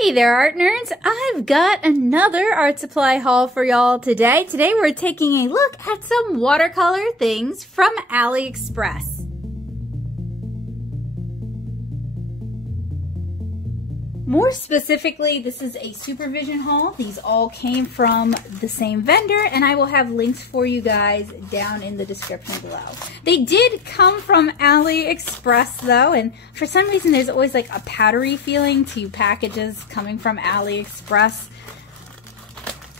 Hey there, art nerds! I've got another art supply haul for y'all today. Today we're taking a look at some watercolor things from AliExpress. More specifically, this is a supervision haul. These all came from the same vendor, and I will have links for you guys down in the description below. They did come from AliExpress though, and for some reason there's always like a powdery feeling to packages coming from AliExpress.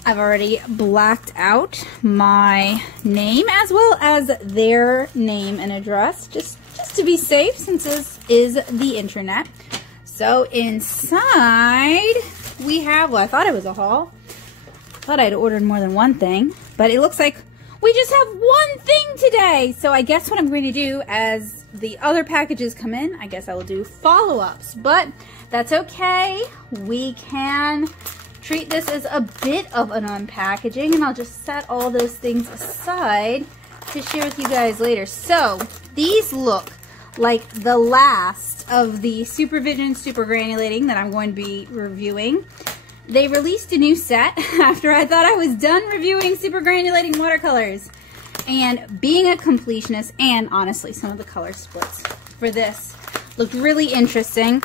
I've already blacked out my name as well as their name and address, just to be safe since this is the internet. So inside we have, well, I thought it was a haul. Thought I'd ordered more than one thing, but it looks like we just have one thing today. So I guess what I'm going to do as the other packages come in, I guess I will do follow-ups, but that's okay. We can treat this as a bit of an unpackaging, and I'll just set all those things aside to share with you guys later. So these look like the last of the Supervision Super Granulating that I'm going to be reviewing. They released a new set after I thought I was done reviewing Super Granulating watercolors. And being a completionist, and honestly some of the color splits for this looked really interesting,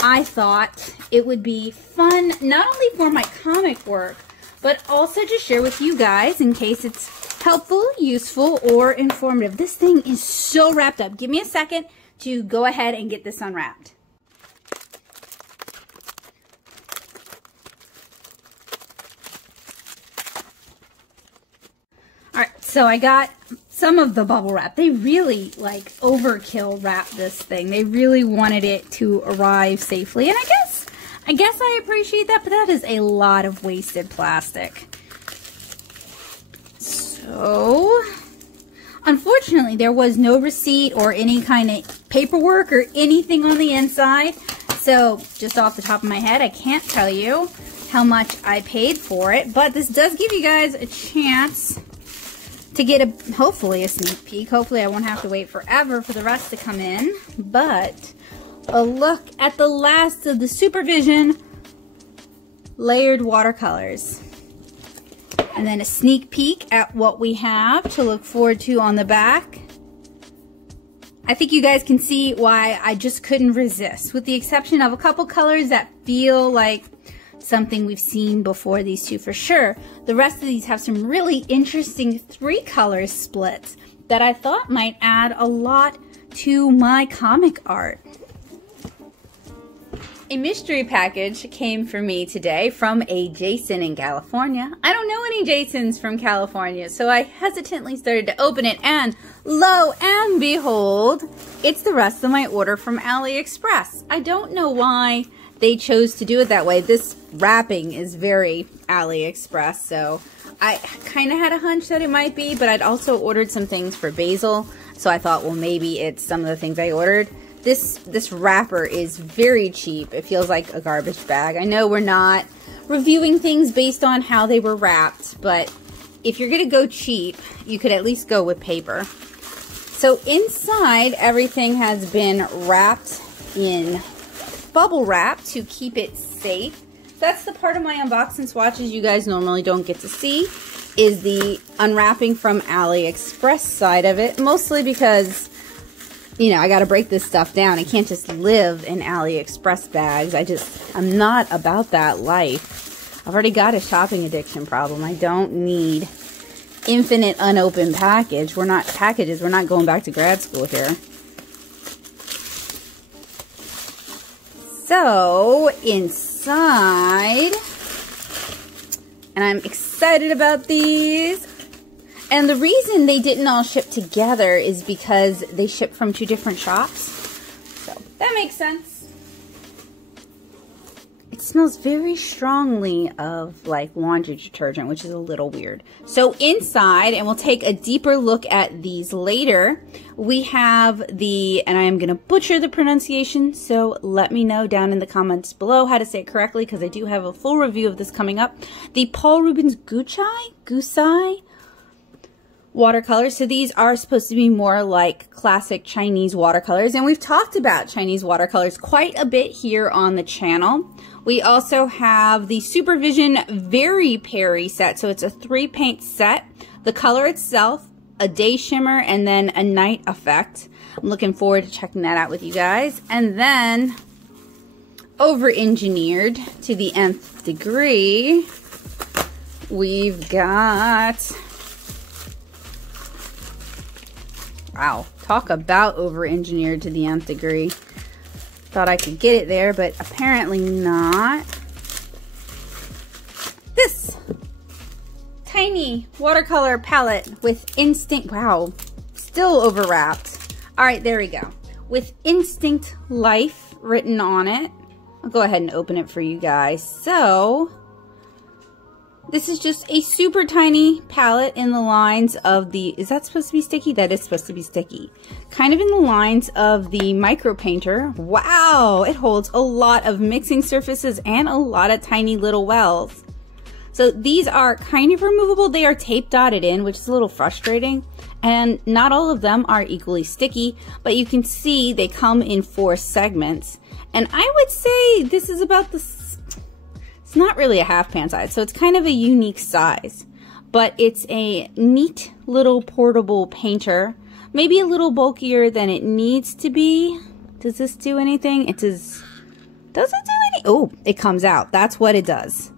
I thought it would be fun not only for my comic work, but also to share with you guys in case it's helpful, useful, or informative. This thing is so wrapped up. Give me a second to go ahead and get this unwrapped. Alright, so I got some of the bubble wrap. They really like overkill wrap this thing. They really wanted it to arrive safely, and I guess I appreciate that, but that is a lot of wasted plastic. So unfortunately, there was no receipt or any kind of paperwork or anything on the inside. So just off the top of my head, I can't tell you how much I paid for it, but this does give you guys a chance to get hopefully a sneak peek. Hopefully I won't have to wait forever for the rest to come in, but a look at the last of the Supervision layered watercolors. And then a sneak peek at what we have to look forward to on the back. I think you guys can see why I just couldn't resist, with the exception of a couple colors that feel like something we've seen before, these two for sure. The rest of these have some really interesting 3-color splits that I thought might add a lot to my comic art. A mystery package came for me today from a Jason in California. I don't know any Jasons from California, so I hesitantly started to open it, and lo and behold, it's the rest of my order from AliExpress. I don't know why they chose to do it that way. This wrapping is very AliExpress, so I kind of had a hunch that it might be, but I'd also ordered some things for Basil, so I thought, well, maybe it's some of the things I ordered. This wrapper is very cheap. It feels like a garbage bag. I know we're not reviewing things based on how they were wrapped, but if you're gonna go cheap, you could at least go with paper. So inside, everything has been wrapped in bubble wrap to keep it safe. That's the part of my unboxing swatches you guys normally don't get to see, is the unwrapping from AliExpress side of it, mostly because, you know, I gotta break this stuff down. I can't just live in AliExpress bags. I'm not about that life. I've already got a shopping addiction problem. I don't need infinite unopened packages. We're not going back to grad school here. So, inside, and I'm excited about these. And the reason they didn't all ship together is because they ship from 2 different shops. So that makes sense. It smells very strongly of like laundry detergent, which is a little weird. So inside, and we'll take a deeper look at these later, we have the, and I am going to butcher the pronunciation, so let me know down in the comments below how to say it correctly, because I do have a full review of this coming up. The Paul Rubens Gucci watercolors. So these are supposed to be more like classic Chinese watercolors, and we've talked about Chinese watercolors quite a bit here on the channel. We also have the Supervision Very Perry set, so it's a 3-paint set. The color itself, a day shimmer, and then a night effect. I'm looking forward to checking that out with you guys. And then, over-engineered to the nth degree, we've got... Wow, talk about over-engineered to the nth degree. Thought I could get it there, but apparently not. This tiny watercolor palette with Instinct, wow, still overwrapped. All right, there we go. With Instinct Life written on it. I'll go ahead and open it for you guys. So, this is just a super tiny palette in the lines of the, is that supposed to be sticky? That is supposed to be sticky. Kind of in the lines of the micro painter. Wow, it holds a lot of mixing surfaces and a lot of tiny little wells. So these are kind of removable. They are tape dotted in, which is a little frustrating. And not all of them are equally sticky, but you can see they come in 4 segments. And I would say this is about the, it's not really a half pan size, so it's kind of a unique size. But it's a neat little portable painter. Maybe a little bulkier than it needs to be. Does this do anything? It does. Does it do any? Oh, it comes out. That's what it does.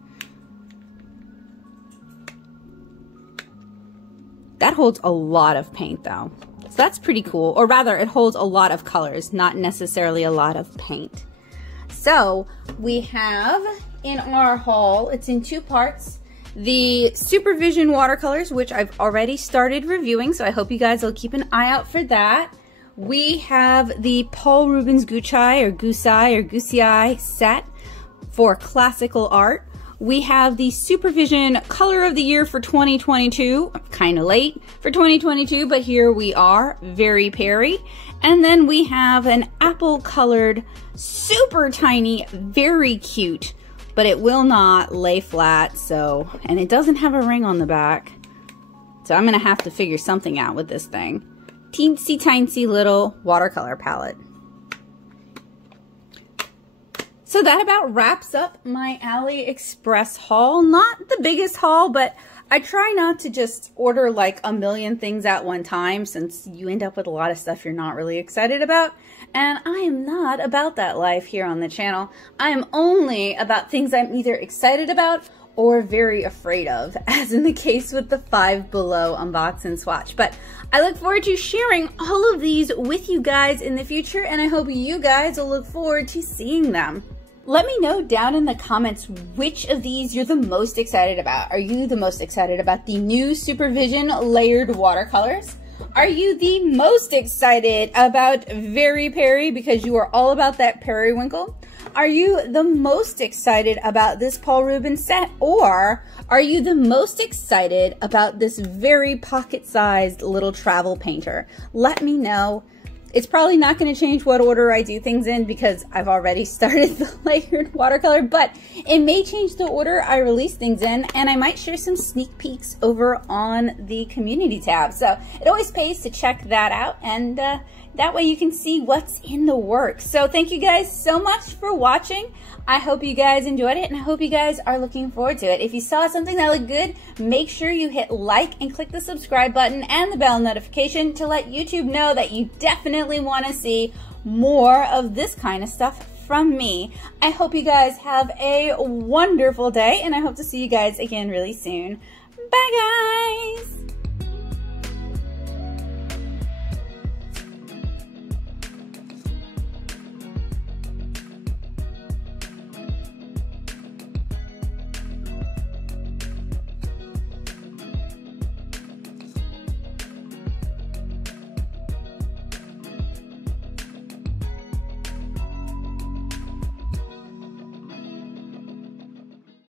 That holds a lot of paint though. So that's pretty cool. Or rather, it holds a lot of colors, not necessarily a lot of paint. So we have in our haul, it's in 2 parts, the Supervision watercolors, which I've already started reviewing, so I hope you guys will keep an eye out for that. We have the Paul Rubens Gucci or Gucci set for classical art. We have the Supervision Color of the Year for 2022, kind of late for 2022, but here we are, Very Perry. And then we have an apple colored, super tiny, very cute, but it will not lay flat, so, and it doesn't have a ring on the back. So I'm gonna have to figure something out with this thing. Teensy tiny little watercolor palette. So that about wraps up my AliExpress haul. Not the biggest haul, but I try not to just order like a million things at one time, since you end up with a lot of stuff you're not really excited about. And I am not about that life here on the channel. I am only about things I'm either excited about or very afraid of, as in the case with the Five Below unbox and swatch. But I look forward to sharing all of these with you guys in the future, and I hope you guys will look forward to seeing them. Let me know down in the comments which of these you're the most excited about. Are you the most excited about the new Supervision layered watercolors? Are you the most excited about Very Perry because you are all about that periwinkle? Are you the most excited about this Paul Rubens set? Or are you the most excited about this very pocket-sized little travel painter? Let me know. It's probably not going to change what order I do things in because I've already started the layered watercolor, but it may change the order I release things in, and I might share some sneak peeks over on the community tab. So it always pays to check that out, and that way you can see what's in the works. So thank you guys so much for watching. I hope you guys enjoyed it, and I hope you guys are looking forward to it. If you saw something that looked good, make sure you hit like and click the subscribe button and the bell notification to let YouTube know that you definitely want to see more of this kind of stuff from me. I hope you guys have a wonderful day, and I hope to see you guys again really soon. Bye, guys!